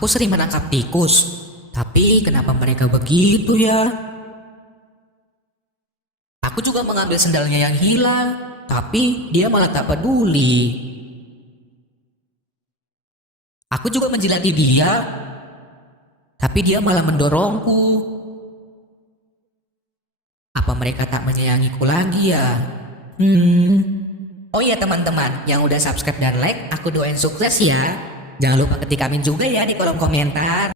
Aku sering menangkap tikus, tapi kenapa mereka begitu ya? Aku juga mengambil sendalnya yang hilang, tapi dia malah tak peduli. Aku juga menjilati dia, tapi dia malah mendorongku. Apa mereka tak menyayangiku lagi ya? Oh iya teman-teman, yang udah subscribe dan like, aku doain sukses ya. Jangan lupa ketik amin juga ya di kolom komentar.